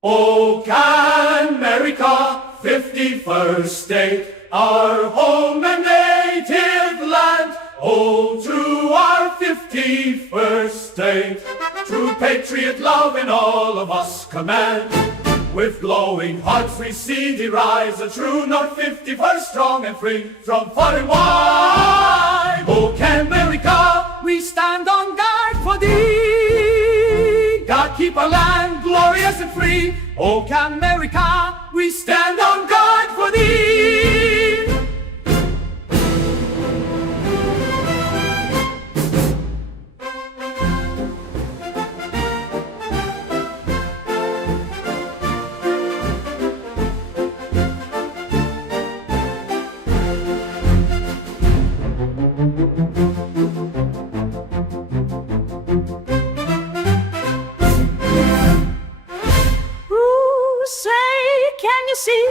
O America, 51st state, our home and native land. Oh, to our 51st state, true patriot love in all of us command. With glowing hearts we see thee rise, a true North 51st, strong and free from far and wide. O America, we stand on guard for thee. God keep our land glorious and free. O America, we stand on guard for thee. See,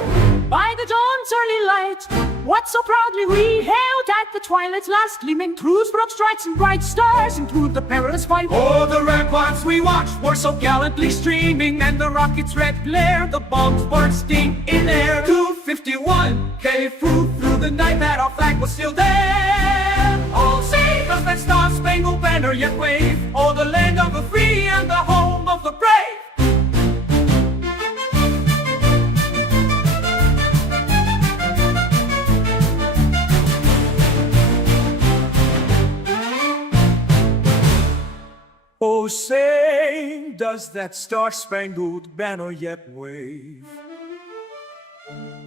by the dawn's early light, what so proudly we hailed at the twilight's last gleaming, through broad stripes and bright stars, and through the perilous fight. Oh, the ramparts we watched were so gallantly streaming, and the rockets' red glare, the bombs bursting in air. 251 gave proof through the night that our flag was still there. All safe as that star-spangled banner yet wave, oh, the land of the free and the home of the brave. Oh, say, does that star-spangled banner yet wave?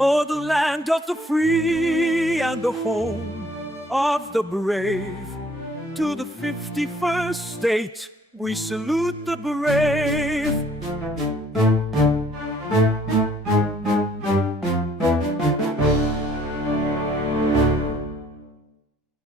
Oh, the land of the free and the home of the brave. To the 51st state, we salute the brave.